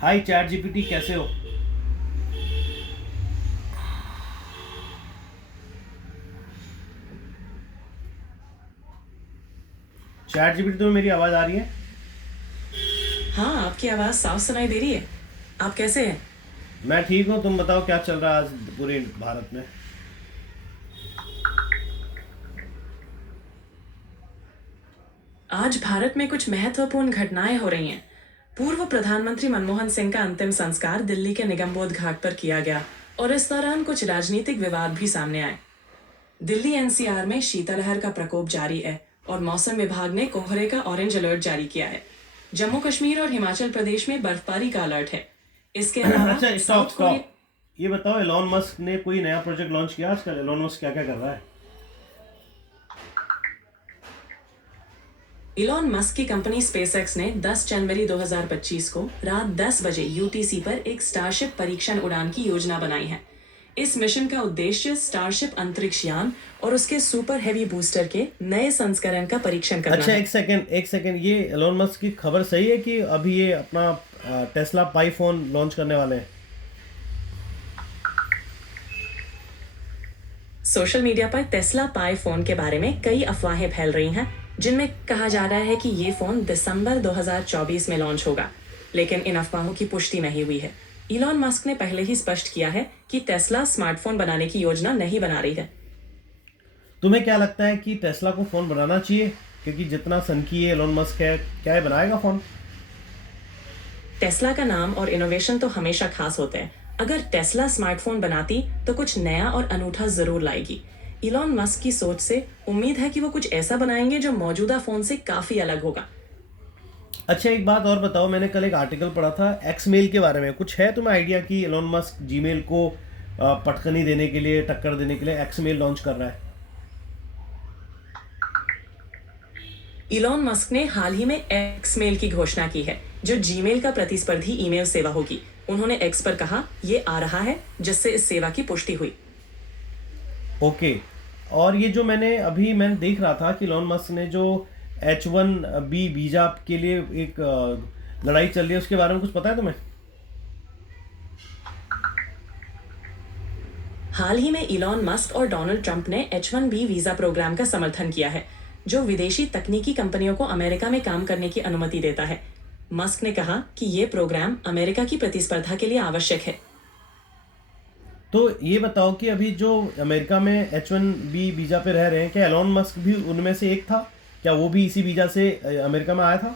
हाय chat GPT, कैसे हो? Chat GPT, तुम्हें मेरी आवाज़ आ रही है? हाँ, आपकी आवाज़ साफ सुनाई दे रही है। आप कैसे हैं? मैं ठीक हूँ, तुम बताओ क्या चल रहा है आज पूरे भारत में? आज भारत में कुछ महत्वपूर्ण घटनाएं हो रही हैं। पूर्व प्रधानमंत्री मनमोहन सिंह का अंतिम संस्कार दिल्ली के निगमबोध घाट पर किया गया और इस दौरान कुछ राजनीतिक विवाद भी सामने आए। दिल्ली एनसीआर में शीतलहर का प्रकोप जारी है और मौसम विभाग ने कोहरे का ऑरेंज अलर्ट जारी किया है। जम्मू कश्मीर और हिमाचल प्रदेश में बर्फबारी का अलर्ट है। इसके अलावा अच्छा, स्टॉप साउथ कोरिया। स्टॉप। ये बताओ, एलॉन मस्क ने कोई नया प्रोजेक्ट लॉन्च किया आजकल? एलॉन मस्क क्या क्या कर रहा है? इलॉन मस्क की कंपनी स्पेसएक्स ने 10 जनवरी 2025 को रात 10 बजे यूटीसी पर एक स्टारशिप परीक्षण उड़ान की योजना बनाई है। इस मिशन का उद्देश्य स्टारशिप अंतरिक्ष यान और उसके सुपर हैवी बूस्टर के नए संस्करण का परीक्षण करना अच्छा, है। एक सेकंड, ये एलॉन मस्क की खबर सही है कि अभी ये अपना टेस्ला पाई फोन लॉन्च करने वाले हैं? सोशल मीडिया पर टेस्ला पाई फोन के बारे में कई अफवाहें फैल रही हैं, जिनमें कहा जा रहा है कि ये फोन दिसंबर 2024 में लॉन्च होगा, लेकिन इन अफवाहों की पुष्टि नहीं हुई है। इलॉन मस्क ने पहले ही स्पष्ट किया है कि टेस्ला स्मार्टफोन बनाने की योजना नहीं बना रही है। तुम्हें क्या लगता है कि टेस्ला को फ़ोन बनाना चाहिए? क्योंकि जितना सनकी है एलॉन मस्क है, क्या है बनाएगा फ़ोन? टेस्ला का नाम और इनोवेशन तो हमेशा खास होते हैं। अगर टेस्ला स्मार्टफोन बनाती तो कुछ नया और अनूठा जरूर लाएगी। इलॉन मस्क की सोच से उम्मीद है कि वो कुछ ऐसा बनाएंगे जो मौजूदा फोन से काफी अलग होगा। अच्छा, एक बात और बताओ, मैंने कल एक आर्टिकल पढ़ा था एक्स मेल के बारे में। कुछ है तुम्हें आइडिया कि एलोन मस्क जीमेल को पटकनी देने के लिए, टक्कर देने के लिए एक्स मेल लॉन्च कर रहा है? इलॉन मस्क ने हाल ही में एक्स मेल की घोषणा की है, जो जीमेल का प्रतिस्पर्धी ईमेल सेवा होगी। उन्होंने एक्स पर कहा, ये आ रहा है, जिससे इस सेवा की पुष्टि हुई। ओके। और ये जो मैंने देख रहा था कि एलोन मस्क ने जो H1B वीज़ा के लिए एक लड़ाई चल रही है, उसके बारे में कुछ पता है तुम्हें? हाल ही में इलॉन मस्क और डोनाल्ड ट्रंप ने H1B वीजा प्रोग्राम का समर्थन किया है, जो विदेशी तकनीकी कंपनियों को अमेरिका में काम करने की अनुमति देता है। मस्क ने कहा कि ये प्रोग्राम अमेरिका की प्रतिस्पर्धा के लिए आवश्यक है। तो ये बताओ कि अभी जो अमेरिका में H1B वीज़ा पे रह रहे हैं, क्या एलोन मस्क भी उनमें से एक था? क्या वो भी इसी वीज़ा से अमेरिका में आया था?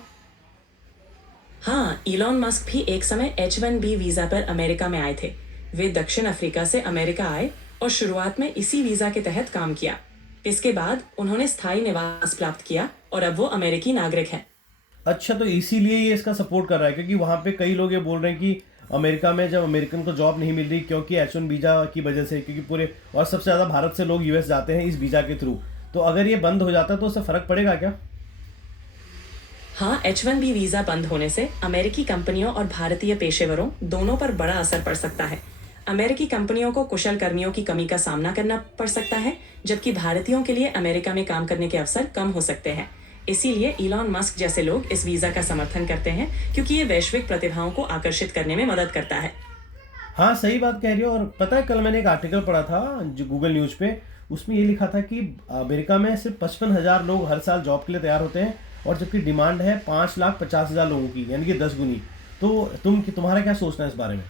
हाँ, इलॉन मस्क भी एक समय H1B वीजा पर अमेरिका में आए थे। वे दक्षिण अफ्रीका से अमेरिका आए और शुरुआत में इसी वीजा के तहत काम किया। इसके बाद उन्होंने स्थायी निवास प्राप्त किया और अब वो अमेरिकी नागरिक हैं। अच्छा, तो इसीलिए ये इसका सपोर्ट कर रहा है, क्योंकि वहाँ पे कई लोग ये बोल रहे हैं कि अमेरिका में जब अमेरिकन को जॉब नहीं मिल रही क्योंकि H1 वीज़ा की वजह से, क्योंकि पूरे और सबसे ज़्यादा भारत से लोग यूएस जाते हैं इस वीज़ा के थ्रू। तो अगर ये बंद हो जाता तो उससे फ़र्क पड़ेगा क्या? हाँ, H1B वीजा बंद होने से अमेरिकी कंपनियों और भारतीय पेशेवरों दोनों पर बड़ा असर पड़ सकता है। अमेरिकी कंपनियों को कुशल कर्मियों की कमी का सामना करना पड़ सकता है, जबकि भारतीयों के लिए अमेरिका में काम करने के अवसर कम हो सकते हैं। इसीलिए इलॉन मस्क जैसे लोग इस वीजा का समर्थन करते हैं, क्योंकि ये वैश्विक प्रतिभाओं को आकर्षित करने में मदद करता है। हाँ, सही बात कह रही हो। और पता है, कल मैंने एक आर्टिकल पढ़ा था जो गूगल न्यूज़ पे, उसमें ये लिखा था कि अमेरिका में सिर्फ 55,000 लोग हर साल जॉब के लिए तैयार होते हैं, और जबकि डिमांड है 5,50,000 लोगों की, यानी कि 10 गुनी। तो तुम्हारा क्या सोचना है इस बारे में?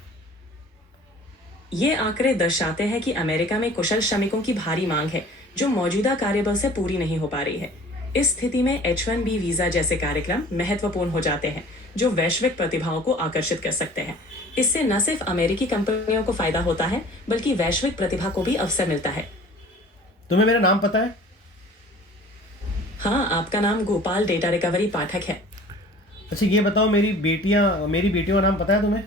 ये आंकड़े दर्शाते हैं कि अमेरिका में कुशल श्रमिकों की भारी मांग है, जो मौजूदा कार्यबल से पूरी नहीं हो पा रही है। इस स्थिति में H1B वीजा जैसे कार्यक्रम महत्वपूर्ण हो जाते हैं, जो वैश्विक प्रतिभाओं को आकर्षित कर सकते हैं। इससे न सिर्फ अमेरिकी कंपनियों को फायदा होता है, बल्कि वैश्विक प्रतिभा को भी अवसर मिलता है। तुम्हें मेरा नाम पता है? हाँ, आपका नाम गोपाल डेटा रिकवरी पाठक है। अच्छा, ये बताओ, मेरी बेटियों का नाम पता है तुम्हें?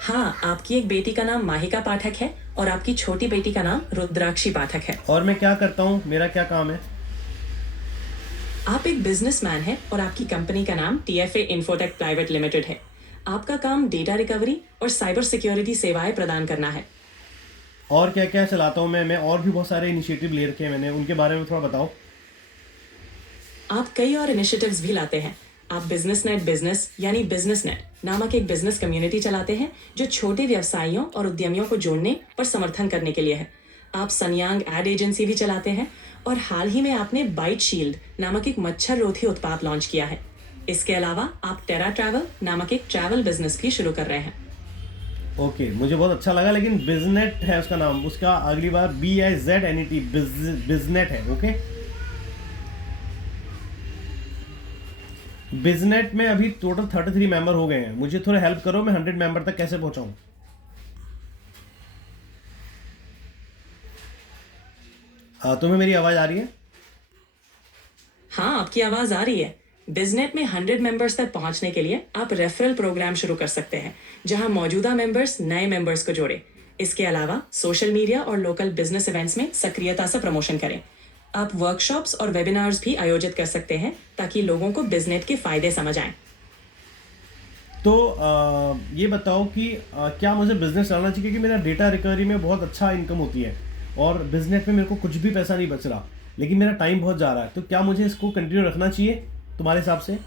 हाँ, आपकी एक बेटी का नाम माहिका पाठक है और आपकी छोटी बेटी का नाम रुद्राक्षी पाठक है। और मैं क्या करता हूँ, मेरा क्या काम है? आप एक बिजनेसमैन हैं और आपकी कंपनी का नाम TFA इन्फोटेक प्राइवेट लिमिटेड है। आपका काम डेटा रिकवरी और साइबर सिक्योरिटी सेवाएं प्रदान करना है। और क्या क्या चलाता हूँ मैं और भी बहुत सारे इनिशिएटिव ले रखे हैं मैंने, उनके बारे में थोड़ा बताओ। आप कई और इनिशिएटिव्स भी लाते हैं, आप बिजनेस नेट बिजनेस यानी बिजनेस नेट नामक एक बिजनेस कम्युनिटी चलाते हैं जो छोटे व्यवसायियों और उद्यमियों को जोड़ने पर समर्थन करने के लिए है। आप सनयांग एड एजेंसी भी चलाते हैं और हाल ही में आपने बाइट शील्ड नामक एक मच्छर रोधी उत्पाद लॉन्च किया है। इसके अलावा आप टेरा ट्रैवल नामक एक ट्रैवल बिजनेस भी शुरू कर रहे हैं। ओके, मुझे बहुत अच्छा लगा, लेकिन बिजनेट है उसका नाम, उसका अगली बार BIZNET बिजनेट है। ओके, बिजनेट में अभी टोटल 33 मेंबर हो गए हैं। मुझे थोड़ा हेल्प करो, मैं 100 मेंबर तक कैसे पहुंचाऊं? तुम्हें मेरी आवाज आ रही है? हाँ, आपकी आवाज आ रही है। बिजनेट में 100 मेंबर्स तक पहुंचने के लिए आप रेफरल प्रोग्राम शुरू कर सकते हैं, जहां मौजूदा मेंबर्स नए मेंबर्स को जोड़े। इसके अलावा सोशल मीडिया और लोकल बिजनेस इवेंट्स में सक्रियता से प्रमोशन करें। आप वर्कशॉप्स और वेबिनार्स भी आयोजित कर सकते हैं ताकि लोगों को बिजनेट के फायदे समझ आए। तो ये बताओ कि क्या मुझे बिजनेस डालना चाहिए, क्योंकि मेरा डेटा रिकवरी में बहुत अच्छा इनकम होती है और बिजनेस में मेरे को कुछ भी पैसा नहीं बच रहा, लेकिन मेरा टाइम बहुत जा रहा है। तो क्या मुझे इसको कंटिन्यू रखना चाहिए तुम्हारे हिसाब से?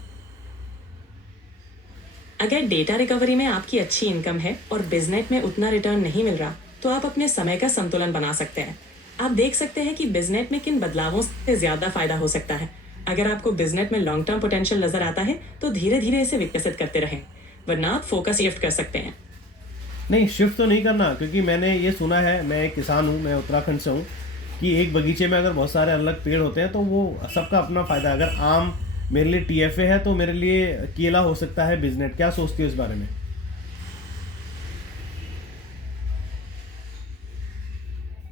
अगर डेटा रिकवरी में आपकी अच्छी इनकम है और बिजनेट में उतना रिटर्न नहीं मिल रहा, तो आप अपने समय का संतुलन बना सकते हैं। आप देख सकते हैं कि बिजनेट में किन बदलावों से ज्यादा फायदा हो सकता है। अगर आपको बिजनेट में लॉन्ग टर्म पोटेंशियल नजर आता है तो धीरे धीरे इसे विकसित करते रहें, वरना आप फोकस शिफ्ट कर सकते हैं। नहीं, शिफ्ट तो नहीं करना, क्योंकि मैंने ये सुना है, मैं एक किसान हूँ, मैं उत्तराखंड से हूँ, कि एक बगीचे में अगर बहुत सारे अलग पेड़ होते हैं तो वो सबका अपना फ़ायदा है। अगर आम मेरे लिए TFA है तो मेरे लिए केला हो सकता है बिजनेट। क्या सोचती हो इस बारे में?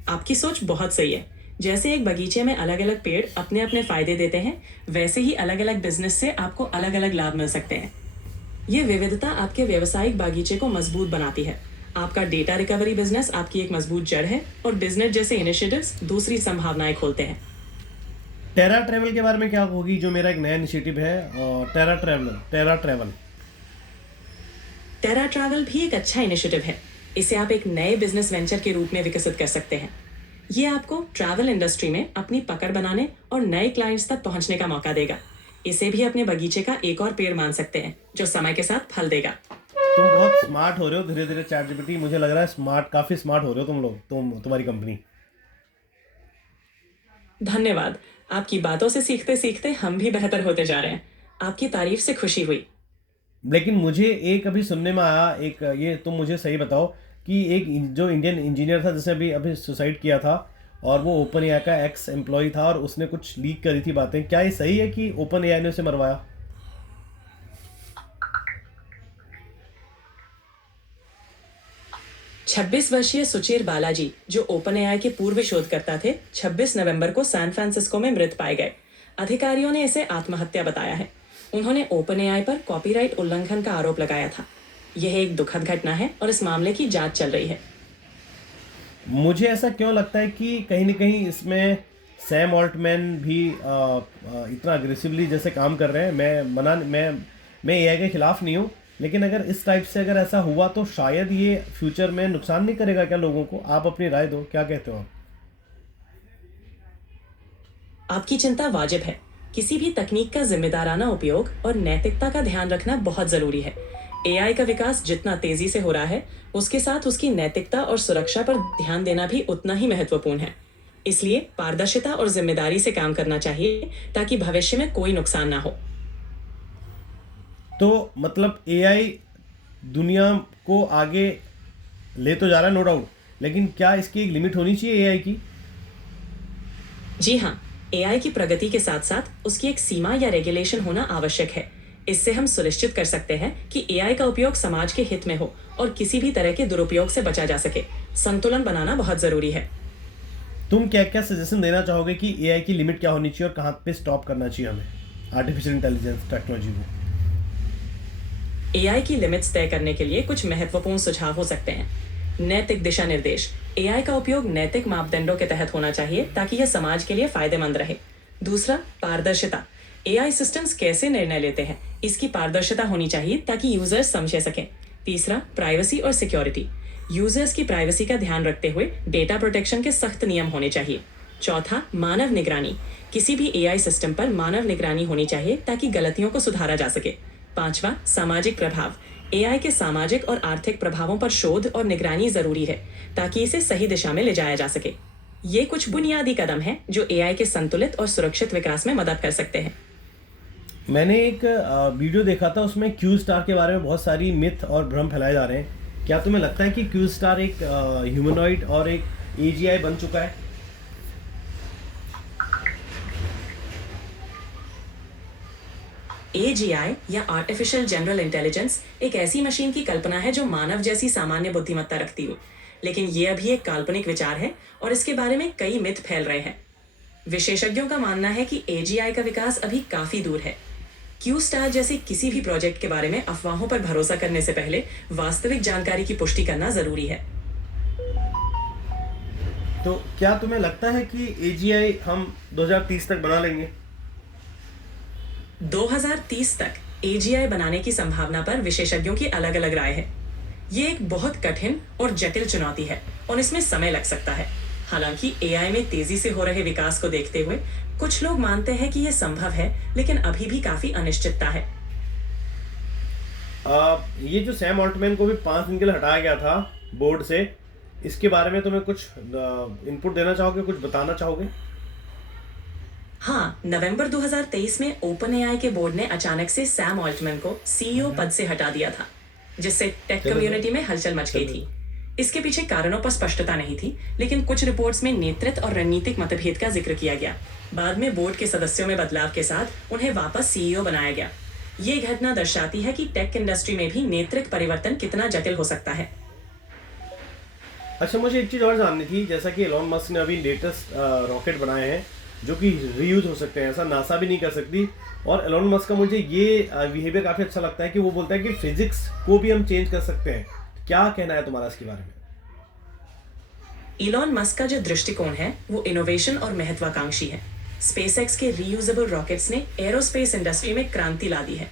आपकी सोच बहुत सही है। जैसे एक बगीचे में अलग अलग पेड़ अपने अपने फायदे देते हैं, वैसे ही अलग अलग बिजनेस से आपको अलग अलग लाभ मिल सकते हैं। ये विविधता आपके व्यावसायिक बागीचे को मजबूत बनाती है। आपका डेटा रिकवरी बिजनेस आपकी एक मजबूत जड़ है और बिजनेस जैसे इनिशिएटिव्स दूसरी संभावनाएं खोलते हैं। टेरा ट्रैवल के बारे में क्या होगी, जो मेरा एक नया इनिशिएटिव है? टेरा ट्रैवल टेरा ट्रैवल भी एक अच्छा इनिशिएटिव है। इसे आप एक नए बिजनेस वेंचर के रूप में विकसित कर सकते हैं। ये आपको ट्रैवल इंडस्ट्री में अपनी पकड़ बनाने और नए क्लाइंट्स तक पहुंचने का मौका देगा। इसे भी अपने बगीचे का एक और पेड़ मान सकते हैं, जो समय के साथ फल देगा। तुम बहुत स्मार्ट हो रहे हो धीरे धीरे ChatGPT, मुझे लग रहा है काफी स्मार्ट हो रहे हो तुम लोग, तुम्हारी कंपनी। धन्यवाद। आपकी बातों से सीखते सीखते हम भी बेहतर होते जा रहे हैं। आपकी तारीफ से खुशी हुई। लेकिन मुझे एक अभी सुनने में आया, एक ये तुम मुझे सही बताओ कि एक जो इंडियन इंजीनियर था, जिसने अभी सुसाइड किया था, और वो ओपन एआई का एक्स एम्प्लॉय था और उसने कुछ लीक करी थी बातें। क्या ये सही है कि ओपन एआई ने उसे मरवाया? 26 वर्षीय सुचीर बालाजी, जो ओपन एआई के पूर्व शोधकर्ता थे, 26 नवंबर को सैन फ्रांसिस्को में मृत पाए गए। अधिकारियों ने इसे आत्महत्या बताया है। उन्होंने ओपन एआई पर कॉपीराइट उल्लंघन का आरोप लगाया था। यह एक दुखद घटना है और इस मामले की जांच चल रही है। मुझे ऐसा क्यों लगता है कि कहीं ना कहीं इसमें सैम ऑल्टमैन भी इतना अग्रेसिवली जैसे काम कर रहे हैं। मैं एआई के खिलाफ नहीं हूँ, लेकिन अगर इस टाइप से अगर ऐसा हुआ तो शायद ये फ्यूचर में नुकसान नहीं करेगा क्या लोगों को? आप अपनी राय दो, क्या कहते हो आप? आपकी चिंता वाजिब है। किसी भी तकनीक का जिम्मेदाराना उपयोग और नैतिकता का ध्यान रखना बहुत जरूरी है। एआई का विकास जितना तेजी से हो रहा है, उसके साथ उसकी नैतिकता और सुरक्षा पर ध्यान देना भी उतना ही महत्वपूर्ण है। इसलिए पारदर्शिता और जिम्मेदारी से काम करना चाहिए ताकि भविष्य में कोई नुकसान ना हो। तो मतलब एआई दुनिया को आगे ले तो जा रहा है, नो डाउट, लेकिन क्या इसकी एक लिमिट होनी चाहिए एआई की? जी हाँ, एआई की प्रगति के साथ साथ उसकी एक सीमा या रेगुलेशन होना आवश्यक है। इससे हम सुनिश्चित कर सकते हैं कि एआई का उपयोग समाज के हित में हो और किसी भी तरह के दुरुपयोग से बचा जा सके। संतुलन बनाना बहुत जरूरी है। तुम क्या क्या सजेशन देना चाहोगे कि एआई की लिमिट क्या होनी चाहिए और कहाँ पे स्टॉप करना चाहिए हमें आर्टिफिशियल इंटेलिजेंस टेक्नोलॉजी को? एआई की लिमिट्स तय करने के लिए कुछ महत्वपूर्ण सुझाव हो सकते हैं। नैतिक दिशा निर्देश। एआई का उपयोग नैतिक मापदंडों के तहत होना चाहिए ताकि यह समाज के लिए फायदेमंद रहे। दूसरा, पारदर्शिता। एआई सिस्टम्स कैसे निर्णय लेते हैं, इसकी पारदर्शिता होनी चाहिए ताकि यूजर्स समझ सकें। तीसरा, प्राइवेसी और सिक्योरिटी। यूजर्स की प्राइवेसी का ध्यान रखते हुए डेटा प्रोटेक्शन के सख्त नियम होने चाहिए। चौथा, मानव निगरानी। किसी भी एआई सिस्टम पर मानव निगरानी होनी चाहिए ताकि गलतियों को सुधारा जा सके। 5वां, सामाजिक प्रभाव। एआई के सामाजिक और आर्थिक प्रभावों पर शोध और निगरानी जरूरी है ताकि इसे सही दिशा में ले जाया जा सके। ये कुछ बुनियादी कदम हैं जो एआई के संतुलित और सुरक्षित विकास में मदद कर सकते हैं। मैंने एक वीडियो देखा था, उसमें क्यू स्टार के बारे में बहुत सारी मिथ और भ्रम फैलाए जा रहे हैं। क्या तुम्हें लगता है कि क्यू स्टार एक ह्यूमनॉइड और एक एजीआई बन चुका है? एजीआई या आर्टिफिशियल जनरल इंटेलिजेंस एक ऐसी मशीन की कल्पना है जो मानव जैसी सामान्य बुद्धिमत्ता रखती हो, लेकिन ये अभी एक काल्पनिक विचार है और इसके बारे में कई मिथ फैल रहे हैं। विशेषज्ञों का मानना है कि एजीआई का विकास अभी काफी दूर है। क्यू स्टार जैसे किसी भी प्रोजेक्ट के बारे में अफवाहों पर भरोसा करने से पहले वास्तविक जानकारी की पुष्टि करना जरूरी है। तो क्या तुम्हें लगता है कि एजीआई हम 2030 तक बना लेंगे? 2030 तक एजीआई बनाने की संभावना पर विशेषज्ञों की अलग अलग राय है। ये एक बहुत कठिन और जटिल चुनौती है और इसमें समय लग सकता है। हालांकि एआई में तेजी से हो रहे विकास को देखते हुए कुछ लोग मानते हैं कि यह संभव है, लेकिन अभी भी काफी अनिश्चितता है। ये जो सैम ऑल्टमैन को भी 5 दिन के लिए हटाया गया था बोर्ड से, इसके बारे में तुम्हें कुछ इनपुट देना चाहोगे, कुछ बताना चाहोगे? हाँ, नवंबर 2023 में ओपन एआई के बोर्ड ने अचानक से सैम ऑल्टमैन को सीईओ पद से हटा दिया था, जिससे टेक कम्युनिटी में हलचल मच गई थी। इसके पीछे कारणों पर स्पष्टता नहीं थी, लेकिन कुछ रिपोर्ट्स में नेतृत्व और रणनीतिक मतभेद का जिक्र किया गया। बाद में बोर्ड के सदस्यों में बदलाव के साथ उन्हें वापस सीईओ बनाया गया। ये घटना दर्शाती है कि टेक इंडस्ट्री में भी नेतृत्व परिवर्तन कितना जटिल हो सकता है। अच्छा, मुझे एक चीज़ और जाननी थी। जैसा कि एलोन मस्क ने अभी लेटेस्ट रॉकेट बनाए हैं जो कि रीयूज हो सकते हैं, ऐसा नासा भी नहीं कर सकती। और एलोन मस्क का मुझे ये बिहेवियर काफ़ी अच्छा लगता है कि वो बोलता है कि फिजिक्स को भी हम चेंज कर सकते हैं। क्या कहना है तुम्हारा इसके बारे में? इलॉन मस्क का जो दृष्टिकोण है वो इनोवेशन और महत्वाकांक्षी है। स्पेसएक्स के रीयूजेबल रॉकेट्स ने एरोस्पेस इंडस्ट्री में क्रांति ला दी है।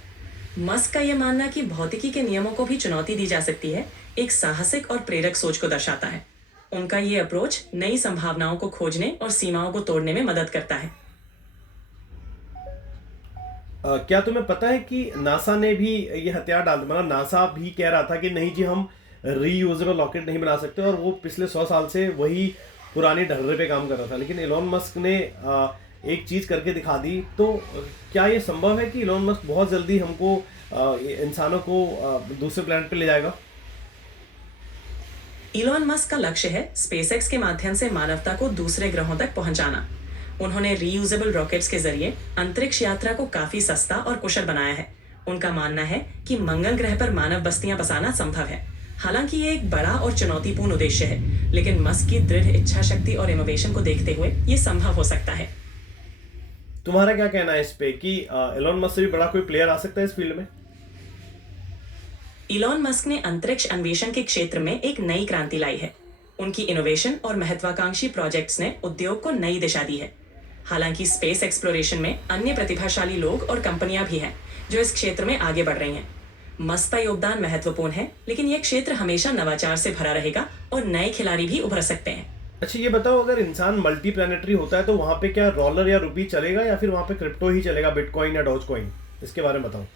मस्क का यह मानना कि भौतिकी के नियमों को भी चुनौती दी जा सकती है एक साहसिक और प्रेरक सोच को दर्शाता है। उनका ये अप्रोच नई संभावनाओं को खोजने और सीमाओं को तोड़ने में मदद करता है। क्या तुम्हें पता है कि नासा ने भी ये हथियार डाल दिया? मतलब नासा भी कह रहा था कि नहीं जी, हम रीयूजेबल रॉकेट नहीं बना सकते, और वो पिछले 100 साल से वही पुरानी ढर्रे पे काम कर रहा था। लेकिन एलोन मस्क ने एक चीज़ करके दिखा दी। तो क्या ये संभव है कि एलोन मस्क बहुत जल्दी हमको इंसानों को दूसरे प्लैनेट पे ले जाएगा? इलॉन मस्क का लक्ष्य है स्पेसएक्स के माध्यम से मानवता को दूसरे ग्रहों तक पहुंचाना। उन्होंने रीयूजेबल रॉकेट्स के जरिए अंतरिक्ष यात्रा को काफी सस्ता और कुशल बनाया है। उनका मानना है कि मंगल ग्रह पर मानव बस्तियां बसाना संभव है। हालांकि ये एक बड़ा और चुनौतीपूर्ण उद्देश्य है, लेकिन मस्क की दृढ़ इच्छा शक्ति और इनोवेशन को देखते हुए ये संभव हो सकता है। तुम्हारा क्या कहना है इस पे कि एलोन मस्क से भी बड़ा कोई प्लेयर आ सकता है इस फील्ड में? इलॉन मस्क ने अंतरिक्ष अन्वेषण के क्षेत्र में एक नई क्रांति लाई है। उनकी इनोवेशन और महत्वाकांक्षी प्रोजेक्ट्स ने उद्योग को नई दिशा दी है। हालांकि स्पेस एक्सप्लोरेशन में अन्य प्रतिभाशाली लोग और कंपनियां भी हैं जो इस क्षेत्र में आगे बढ़ रही हैं। मस्क का योगदान महत्वपूर्ण है, लेकिन यह क्षेत्र हमेशा नवाचार से भरा रहेगा और नए खिलाड़ी भी उभर सकते हैं। अच्छा, ये बताओ, अगर इंसान मल्टी प्लैनेटरी होता है तो वहाँ पे क्या डॉलर या रुपी चलेगा या फिर वहाँ पे क्रिप्टो ही चलेगा, बिटकॉइन या डॉज कॉइन? इसके बारे में बताओ।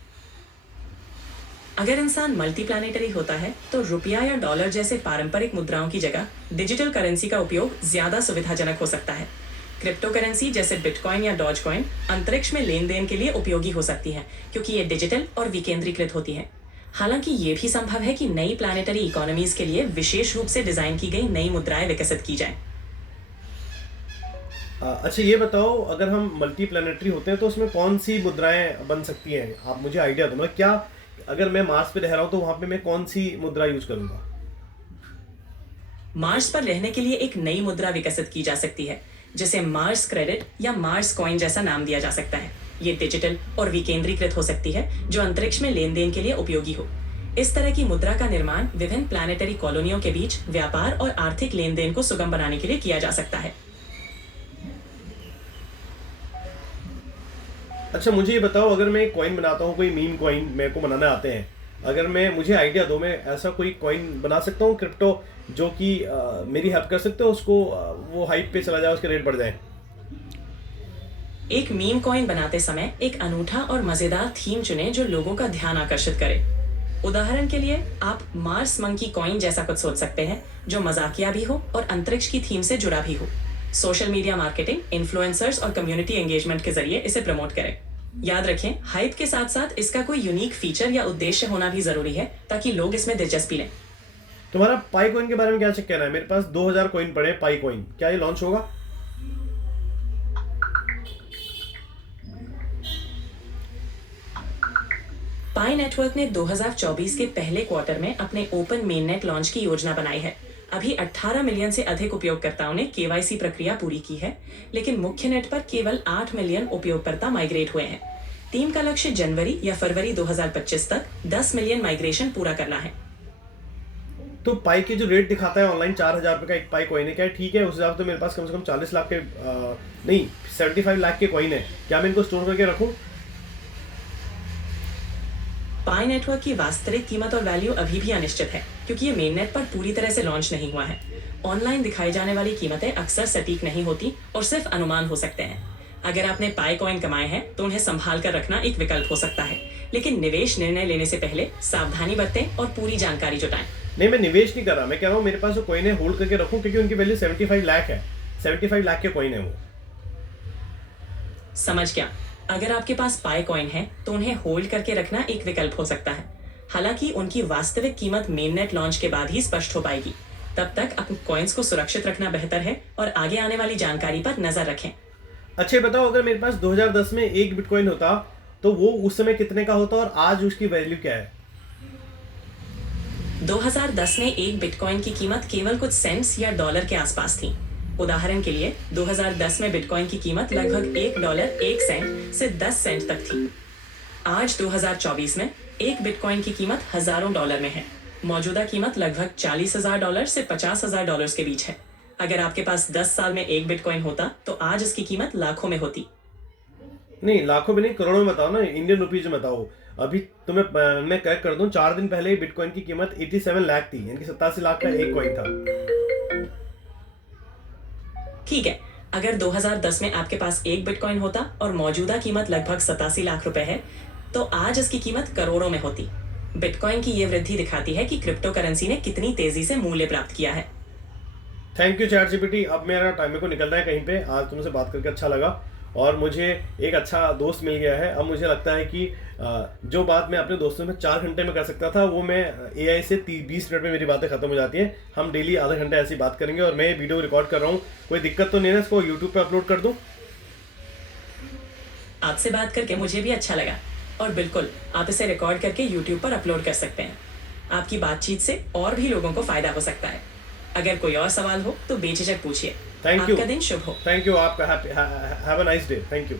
अगर इंसान मल्टी प्लैनेटरी होता है तो रुपया या डॉलर जैसे पारंपरिक मुद्राओं की जगह डिजिटल करेंसी का उपयोग ज्यादा सुविधाजनक हो सकता है। क्रिप्टो करेंसी जैसे बिटकॉइन या डॉज कॉइन अंतरिक्ष में लेन देन के लिए उपयोगी हो सकती है, क्योंकि ये डिजिटल और विकेंद्रीकृत होती है। हालांकि ये भी संभव है कि नई प्लैनेटरी इकोनॉमीज के लिए विशेष रूप से डिजाइन की गई नई मुद्राएं विकसित की जाएं। अच्छा, ये बताओ, अगर हम मल्टी प्लैनेटरी होते हैं तो उसमें कौन सी मुद्राएं बन सकती हैं? आप मुझे आइडिया दो। मतलब क्या अगर मैं मार्स पे रह रहा हूँ तो वहाँ पे मैं कौन सी मुद्रा यूज करूंगा? मार्स पर रहने के लिए एक नई मुद्रा विकसित की जा सकती है, जिसे मार्स क्रेडिट या मार्स कॉइन जैसा नाम दिया जा सकता है। ये डिजिटल और विकेंद्रीकृत हो सकती है, जो अंतरिक्ष में लेन देन के लिए उपयोगी हो। इस तरह की मुद्रा का निर्माण विभिन्न प्लैनेटरी कॉलोनियों के बीच व्यापार और आर्थिक लेन देन को सुगम बनाने के लिए किया जा सकता है। अच्छा, मुझे ये बताओ, अगर मैं एक कॉइन बनाता हूँ, कोई मीम कॉइन मेरे को बनाने आते हैं, अगर मुझे आइडिया दो, मैं ऐसा कोई कॉइन बना सकता हूँ क्रिप्टो जो कि मेरी हेल्प कर सकते हो, उसको वो हाइप पे चला जाए, उसके रेट बढ़ जाए? एक मीम कॉइन बनाते समय एक अनूठा और मजेदार थीम चुनें जो लोगों का ध्यान आकर्षित करे। उदाहरण के लिए आप मार्स मंकी कॉइन जैसा कुछ सोच सकते हैं जो मजाकिया भी हो और अंतरिक्ष की थीम से जुड़ा भी हो। सोशल मीडिया मार्केटिंग, इन्फ्लुएंसर्स और कम्युनिटी एंगेजमेंट के जरिए इसे प्रमोट करें। याद रखें, हाइप के साथ साथ इसका कोई यूनिक फीचर या उद्देश्य होना भी जरूरी है ताकि लोग इसमें दिलचस्पी लें। तुम्हारा पाई कॉइन के बारे में क्या कहना है? मेरे पास 2000 कॉइन पड़े हैं पाई कॉइन, क्या ये लॉन्च होगा? पाई नेटवर्क ने 2024 के पहले क्वार्टर में अपने ओपन मेननेट लॉन्च की योजना बनाई है। अभी 18 मिलियन से अधिक उपयोगकर्ताओं ने केवाईसी प्रक्रिया पूरी की है, लेकिन मुख्य नेट पर केवल 8 मिलियन उपयोगकर्ता माइग्रेट हुए हैं। टीम का लक्ष्य जनवरी या फरवरी 2025 तक 10 मिलियन माइग्रेशन पूरा करना है। तो पाई के जो रेट दिखाता है ऑनलाइन 4000 रुपये का एक पाई कॉइन है, क्या ठीक है? उस हिसाब से तो मेरे पास कम से कम 40 लाख के नहीं 75 लाख के कॉइन है, क्या मैं इनको स्टोर करके रखूं? पाई नेटवर्क की वास्तविक कीमत और वैल्यू अभी भी अनिश्चित है क्योंकि ये मेननेट पर पूरी तरह से लॉन्च नहीं हुआ है। ऑनलाइन दिखाई जाने वाली कीमतें अक्सर सटीक नहीं होती और सिर्फ अनुमान हो सकते हैं। अगर आपने पाई कॉइन कमाए हैं तो उन्हें संभाल कर रखना एक विकल्प हो सकता है, लेकिन निवेश निर्णय लेने से पहले सावधानी बरतें और पूरी जानकारी जुटाएं। नहीं, मैं निवेश नहीं कर रहा, मैं कह रहा हूँ मेरे पास जो कॉइन है होल्ड करके रखूं क्योंकि उनकी वैल्यू 75 लाख है। 75 लाख के कॉइन है वो। समझ गया। अगर आपके पास पाई कॉइन है तो उन्हें होल्ड करके रखना एक विकल्प हो सकता है। हालांकि उनकी वास्तविक कीमत मेननेट लॉन्च के बाद ही स्पष्ट हो पाएगी। तब तक अपने कॉइन्स को सुरक्षित रखना बेहतर है और आगे आने वाली जानकारी पर नजर रखें। अच्छा बताओ, अगर मेरे पास 2010 में एक बिटकॉइन होता तो वो उस समय कितने का होता और आज उसकी वैल्यू क्या है? 2010 में एक बिटकॉइन की कीमत केवल कुछ सेंट्स या डॉलर के आसपास थी। उदाहरण के लिए 2010 में बिटकॉइन की कीमत लगभग $1 1 सेंट से 10 सेंट तक थी। आज 2024 में एक बिटकॉइन की कीमत हजारों डॉलर में है। मौजूदा कीमत लगभग $40,000 से $50,000 के बीच है। अगर आपके पास 10 साल में एक बिटकॉइन होता तो आज इसकी कीमत लाखों में होती। नहीं, लाखों में नहीं, करोड़ों में बताओ ना, इंडियन रुपीज में बताओ। अभी तुम्हें मैं करेक्ट कर दूं, 4 दिन पहले बिटकॉइन की कीमत 87 लाख थी, यानी कि 87 लाख का एक कॉइन था। ठीक है, अगर 2010 में आपके पास एक बिटकॉइन होता और मौजूदा कीमत लगभग 87 लाख रुपए है तो आज इसकी कीमत करोड़ों में होती। बिटकॉइन की ये वृद्धि दिखाती है कि क्रिप्टो करेंसी ने कितनी तेजी से मूल्य प्राप्त किया है। Thank you chat GPT. अब मेरा टाइम को निकलना है कहीं पे। आज तुमसे बात करके अच्छा लगा और मुझे एक अच्छा दोस्त मिल गया है। अब मुझे लगता है कि जो बात मैं अपने दोस्तों में 4 घंटे में कर सकता था वो मैं एआई से 20 मिनट में मेरी बातें खत्म हो जाती हैं। हम डेली आधा घंटा ऐसी बात करेंगे और मैं वीडियो रिकॉर्ड कर रहा हूँ, कोई दिक्कत तो नहीं है? इसको यूट्यूब पे अपलोड कर दूँ? आपसे बात करके मुझे भी अच्छा लगा और बिल्कुल आप इसे रिकॉर्ड करके यूट्यूब पर अपलोड कर सकते हैं। आपकी बातचीत से और भी लोगों को फायदा हो सकता है। अगर कोई और सवाल हो तो बेझिझक पूछिए। Thank you. आपका दिन शुभ हो। Thank you. आपका have a nice day. Thank you.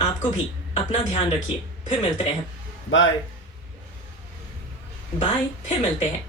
आपको भी अपना ध्यान रखिए। फिर मिलते हैं। बाय। बाय। फिर मिलते हैं।